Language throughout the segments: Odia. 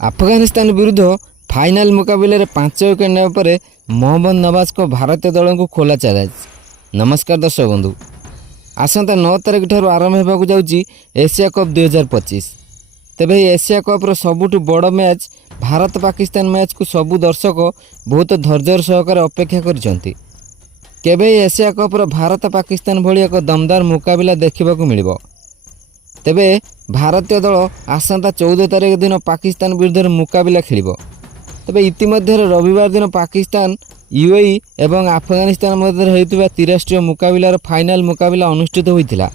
ଆଫଗାନିସ୍ତାନ ବିରୁଦ୍ଧ ଫାଇନାଲ ମୁକାବିଲାରେ 5 ୱିକେଟ୍ ନେବା ପରେ ମହମ୍ମଦ ନୱାଜଙ୍କ ଭାରତୀୟ ଦଳକୁ ଖୋଲା ଚ୍ୟାଲେଞ୍ଜ। ନମସ୍କାର ଦର୍ଶକ ବନ୍ଧୁ, ଆସନ୍ତା 9 ତାରିଖ ଠାରୁ ଆରମ୍ଭ ହେବାକୁ ଯାଉଛି ଏସିଆ କପ୍ 2025। ତେବେ ଏହି ଏସିଆ କପ୍ର ସବୁଠୁ ବଡ଼ ମ୍ୟାଚ୍ ଭାରତ ପାକିସ୍ତାନ ମ୍ୟାଚ୍କୁ ସବୁ ଦର୍ଶକ ବହୁତ ଧୈର୍ଯ୍ୟର ସହକାରେ ଅପେକ୍ଷା କରିଛନ୍ତି। କେବେ ଏହି ଏସିଆ କପ୍ର ଭାରତ ପାକିସ୍ତାନ ଭଳି ଏକ ଦମଦାର ମୁକାବିଲା ଦେଖିବାକୁ ମିଳିବ? ତେବେ ଭାରତୀୟ ଦଳ ଆସନ୍ତା 14 ତାରିଖ ଦିନ ପାକିସ୍ତାନ ବିରୁଦ୍ଧରେ ମୁକାବିଲା ଖେଳିବ। ତେବେ ଇତିମଧ୍ୟରେ ରବିବାର ଦିନ ପାକିସ୍ତାନ, ୟୁଏଇ ଏବଂ ଆଫଗାନିସ୍ତାନ ମଧ୍ୟରେ ହେଉଥିବା ତ୍ରିରାଷ୍ଟ୍ରୀୟ ମୁକାବିଲାର ଫାଇନାଲ ମୁକାବିଲା ଅନୁଷ୍ଠିତ ହୋଇଥିଲା,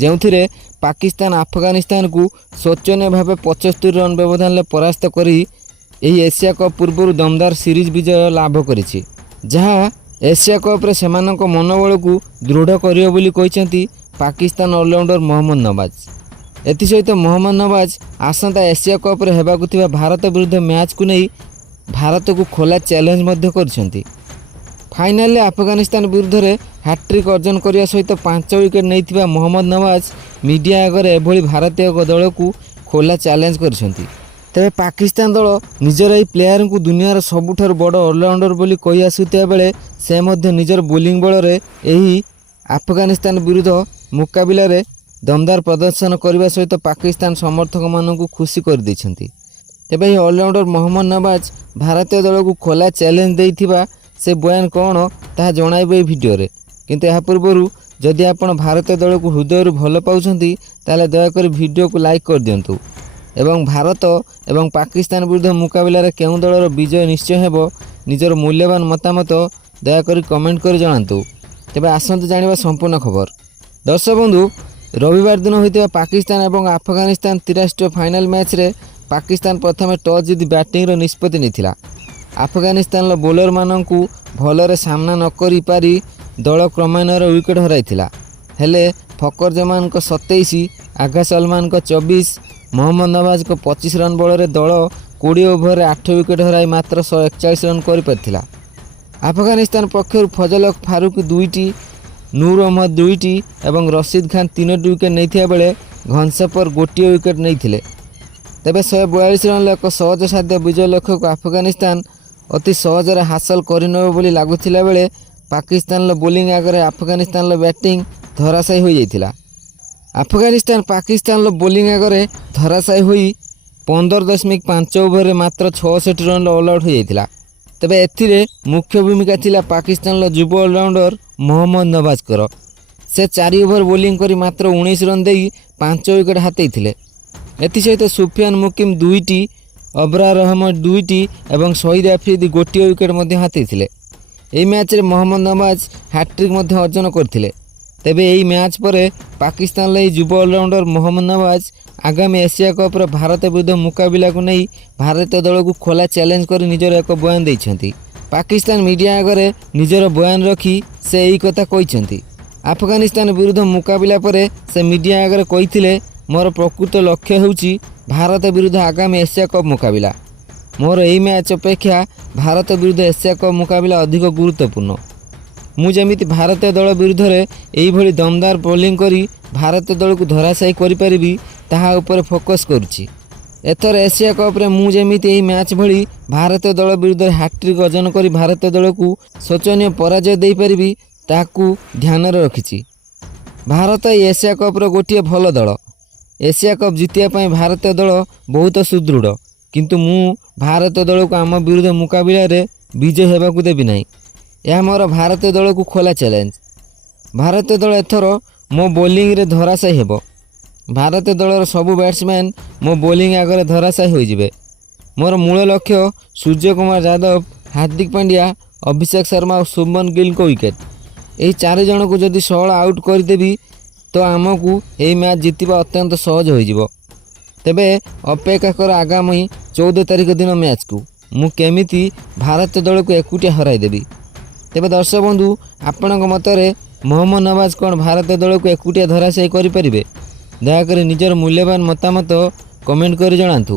ଯେଉଁଥିରେ ପାକିସ୍ତାନ ଆଫଗାନିସ୍ତାନକୁ ଶୋଚନୀୟ ଭାବେ 75 ରନ୍ ବ୍ୟବଧାନରେ ପରାସ୍ତ କରି ଏହି ଏସିଆ କପ୍ ପୂର୍ବରୁ ଦମଦାର ସିରିଜ୍ ବିଜୟ ଲାଭ କରିଛି, ଯାହା ଏସିଆ କପ୍ରେ ସେମାନଙ୍କ ମନୋବଳକୁ ଦୃଢ଼ କରିବ ବୋଲି କହିଛନ୍ତି ପାକିସ୍ତାନ ଅଲରାଉଣ୍ଡର ମହମ୍ମଦ ନୱାଜ। ଏଥିସହିତ ମହମ୍ମଦ ନୱାଜ ଆସନ୍ତା ଏସିଆ କପ୍ରେ ହେବାକୁ ଥିବା ଭାରତ ବିରୁଦ୍ଧ ମ୍ୟାଚ୍କୁ ନେଇ ଭାରତକୁ ଖୋଲା ଚ୍ୟାଲେଞ୍ଜ ମଧ୍ୟ କରିଛନ୍ତି। ଫାଇନାଲରେ ଆଫଗାନିସ୍ତାନ ବିରୁଦ୍ଧରେ ହ୍ୟାଟ୍ରିକ୍ ଅର୍ଜନ କରିବା ସହିତ 5 ୱିକେଟ୍ ନେଇଥିବା ମହମ୍ମଦ ନୱାଜ ମିଡ଼ିଆ ଆଗରେ ଏଭଳି ଭାରତୀୟ ଦଳକୁ ଖୋଲା ଚ୍ୟାଲେଞ୍ଜ କରିଛନ୍ତି। ତେବେ ପାକିସ୍ତାନ ଦଳ ନିଜର ଏହି ପ୍ଲେୟାରଙ୍କୁ ଦୁନିଆର ସବୁଠାରୁ ବଡ଼ ଅଲରାଉଣ୍ଡର ବୋଲି କହି ଆସୁଥିବା ବେଳେ ସେ ମଧ୍ୟ ନିଜର ବୋଲିଂ ବଳରେ ଏହି ଆଫଗାନିସ୍ତାନ ବିରୁଦ୍ଧ ମୁକାବିଲାରେ ଦମଦାର ପ୍ରଦର୍ଶନ କରିବା ସହିତ ପାକିସ୍ତାନ ସମର୍ଥକମାନଙ୍କୁ ଖୁସି କରିଦେଇଛନ୍ତି। ତେବେ ଏହି ଅଲରାଉଣ୍ଡର ମହମ୍ମଦ ନୱାଜ ଭାରତୀୟ ଦଳକୁ ଖୋଲା ଚ୍ୟାଲେଞ୍ଜ ଦେଇଥିବା ସେ ବୟାନ କ'ଣ ତାହା ଜଣାଇବେ ଏହି ଭିଡ଼ିଓରେ। କିନ୍ତୁ ଏହା ପୂର୍ବରୁ ଯଦି ଆପଣ ଭାରତୀୟ ଦଳକୁ ହୃଦୟରୁ ଭଲ ପାଉଛନ୍ତି ତାହେଲେ ଦୟାକରି ଭିଡ଼ିଓକୁ ଲାଇକ୍ କରିଦିଅନ୍ତୁ ଏବଂ ଭାରତ ଏବଂ ପାକିସ୍ତାନ ବିରୁଦ୍ଧ ମୁକାବିଲାରେ କେଉଁ ଦଳର ବିଜୟ ନିଶ୍ଚୟ ହେବ ନିଜର ମୂଲ୍ୟବାନ ମତାମତ ଦୟାକରି କମେଣ୍ଟ କରି ଜଣାନ୍ତୁ। ତେବେ ଆସନ୍ତୁ ଜାଣିବା ସମ୍ପୂର୍ଣ୍ଣ ଖବର। ଦର୍ଶକ ବନ୍ଧୁ, ରବିବାର ଦିନ ହୋଇଥିବା ପାକିସ୍ତାନ ଏବଂ ଆଫଗାନିସ୍ତାନ ତ୍ରିରାଷ୍ଟ୍ରୀୟ ଫାଇନାଲ ମ୍ୟାଚ୍ରେ ପାକିସ୍ତାନ ପ୍ରଥମେ ଟସ୍ ଜିତି ବ୍ୟାଟିଂର ନିଷ୍ପତ୍ତି ନେଇଥିଲା। ଆଫଗାନିସ୍ତାନର ବୋଲରମାନଙ୍କୁ ଭଲରେ ସାମ୍ନା ନ କରିପାରି ଦଳ କ୍ରମାନ୍ୱୟରେ ୱିକେଟ୍ ହରାଇଥିଲା। ହେଲେ ଫକର ଜମାନଙ୍କ 27, ଆଘା ସଲମାନଙ୍କ 24, ମହମ୍ମଦ ନୱାଜଙ୍କ 25 ରନ୍ ବଳରେ ଦଳ 20 ଓଭରରେ 8 ୱିକେଟ୍ ହରାଇ ମାତ୍ର 141 ରନ୍ କରିପାରିଥିଲା। ଆଫଗାନିସ୍ତାନ ପକ୍ଷରୁ ଫଜଲ ଫାରୁକ 2ଟି, ନୁର ଅହମ୍ମଦ 2ଟି ଏବଂ ରସିଦ ଖାନ 3ଟି ୱିକେଟ୍ ନେଇଥିବା ବେଳେ ଘନସଫର ଗୋଟିଏ ୱିକେଟ୍ ନେଇଥିଲେ। ତେବେ 142 ରନ୍ର ଏକ ସହଜସାଧ୍ୟ ବିଜୟ ଲକ୍ଷ୍ୟକୁ ଆଫଗାନିସ୍ତାନ ଅତି ସହଜରେ ହାସଲ କରିନେବ ବୋଲି ଲାଗୁଥିଲା ବେଳେ ପାକିସ୍ତାନର ବୋଲିଂ ଆଗରେ ଆଫଗାନିସ୍ତାନର ବ୍ୟାଟିଂ ଧରାଶାୟୀ ହୋଇଯାଇଥିଲା। ଆଫଗାନିସ୍ତାନ ପାକିସ୍ତାନର ବୋଲିଂ ଆଗରେ ଧରାଶାୟୀ ହୋଇ 15.5 ଓଭରରେ ମାତ୍ର 66 ରନ୍ର ଅଲ୍ ଆଉଟ୍ ହୋଇଯାଇଥିଲା। ତେବେ ଏଥିରେ ମୁଖ୍ୟ ଭୂମିକା ଥିଲା ପାକିସ୍ତାନର ଯୁବ ଅଲରାଉଣ୍ଡର ମହମ୍ମଦ ନୱାଜଙ୍କର। ସେ 4 ଓଭର ବୋଲିଂ କରି ମାତ୍ର 19 ରନ୍ ଦେଇ 5 ୱିକେଟ୍ ହାତେଇଥିଲେ। ଏଥିସହିତ ସୁଫିଆନ ମୁକିମ 2ଟି, ଅବରାର ଅହମଦ 2ଟି ଏବଂ ସହିଦ ଆଫ୍ରିଦି ଗୋଟିଏ ୱିକେଟ୍ ମଧ୍ୟ ହାତେଇଥିଲେ। ଏହି ମ୍ୟାଚ୍ରେ ମହମ୍ମଦ ନୱାଜ ହ୍ୟାଟ୍ରିକ୍ ମଧ୍ୟ ଅର୍ଜନ କରିଥିଲେ। ତେବେ ଏହି ମ୍ୟାଚ୍ ପରେ ପାକିସ୍ତାନର ଏହି ଯୁବ ଅଲରାଉଣ୍ଡର ମହମ୍ମଦ ନୱାଜ ଆଗାମୀ ଏସିଆ କପ୍ର ଭାରତ ବିରୁଦ୍ଧ ମୁକାବିଲାକୁ ନେଇ ଭାରତୀୟ ଦଳକୁ ଖୋଲା ଚ୍ୟାଲେଞ୍ଜ କରି ନିଜର ଏକ ବୟାନ ଦେଇଛନ୍ତି। ପାକିସ୍ତାନ ମିଡ଼ିଆ ଆଗରେ ନିଜର ବୟାନ ରଖି ସେ ଏହି କଥା କହିଛନ୍ତି। ଆଫଗାନିସ୍ତାନ ବିରୁଦ୍ଧ ମୁକାବିଲା ପରେ ସେ ମିଡ଼ିଆ ଆଗରେ କହିଥିଲେ, ମୋର ପ୍ରକୃତ ଲକ୍ଷ୍ୟ ହେଉଛି ଭାରତ ବିରୁଦ୍ଧ ଆଗାମୀ ଏସିଆ କପ୍ ମୁକାବିଲା। ମୋର ଏହି ମ୍ୟାଚ୍ ଅପେକ୍ଷା ଭାରତ ବିରୁଦ୍ଧ ଏସିଆ କପ୍ ମୁକାବିଲା ଅଧିକ ଗୁରୁତ୍ୱପୂର୍ଣ୍ଣ। ମୁଁ ଯେମିତି ଭାରତୀୟ ଦଳ ବିରୁଦ୍ଧରେ ଏହିଭଳି ଦମଦାର ବୋଲିଂ କରି ଭାରତୀୟ ଦଳକୁ ଧରାଶାୟୀ କରିପାରିବି ତାହା ଉପରେ ଫୋକସ୍ କରୁଛି। ଏଥର ଏସିଆ କପ୍ରେ ମୁଁ ଯେମିତି ଏହି ମ୍ୟାଚ୍ ଭଳି ଭାରତୀୟ ଦଳ ବିରୁଦ୍ଧରେ ହ୍ୟାଟ୍ରିକ୍ ଅର୍ଜନ କରି ଭାରତୀୟ ଦଳକୁ ଶୋଚନୀୟ ପରାଜୟ ଦେଇପାରିବି ତାହାକୁ ଧ୍ୟାନରେ ରଖିଛି। ଭାରତ ଏହି ଏସିଆ କପ୍ର ଗୋଟିଏ ଭଲ ଦଳ। ଏସିଆ କପ୍ ଜିତିବା ପାଇଁ ଭାରତୀୟ ଦଳ ବହୁତ ସୁଦୃଢ଼, କିନ୍ତୁ ମୁଁ ଭାରତୀୟ ଦଳକୁ ଆମ ବିରୁଦ୍ଧ ମୁକାବିଲାରେ ବିଜୟ ହେବାକୁ ଦେବି ନାହିଁ। ଏହା ମୋର ଭାରତୀୟ ଦଳକୁ ଖୋଲା ଚ୍ୟାଲେଞ୍ଜ। ଭାରତୀୟ ଦଳ ଏଥର ମୋ ବୋଲିଂରେ ଧରାଶାୟୀ ହେବ। ଭାରତୀୟ ଦଳର ସବୁ ବ୍ୟାଟ୍ସମ୍ୟାନ୍ ମୋ ବୋଲିଂ ଆଗରେ ଧରାଶାୟୀ ହୋଇଯିବେ। ମୋର ମୂଳ ଲକ୍ଷ୍ୟ ସୂର୍ଯ୍ୟକୁମାର ଯାଦବ, ହାର୍ଦ୍ଦିକ ପାଣ୍ଡ୍ୟା, ଅଭିଷେକ ଶର୍ମା ଓ ଶୁଭମନ ଗିଲଙ୍କ ୱିକେଟ୍। ଏହି 4 ଜଣଙ୍କୁ ଯଦି 16 ଆଉଟ୍ କରିଦେବି ତ ଆମକୁ ଏହି ମ୍ୟାଚ୍ ଜିତିବା ଅତ୍ୟନ୍ତ ସହଜ ହୋଇଯିବ। ତେବେ ଅପେକ୍ଷା କର ଆଗାମୀ 14 ତାରିଖ ଦିନ ମ୍ୟାଚ୍କୁ ମୁଁ କେମିତି ଭାରତୀୟ ଦଳକୁ ଏକୁଟିଆ ହରାଇଦେବି। ତେବେ ଦର୍ଶକ ବନ୍ଧୁ, ଆପଣଙ୍କ ମତରେ ମହମ୍ମଦ ନୱାଜ କ'ଣ ଭାରତୀୟ ଦଳକୁ ଏକୁଟିଆ ଧରାଶାୟୀ କରିପାରିବେ? ଦୟାକରି ନିଜର ମୂଲ୍ୟବାନ ମତାମତ କମେଣ୍ଟ କରି ଜଣାନ୍ତୁ।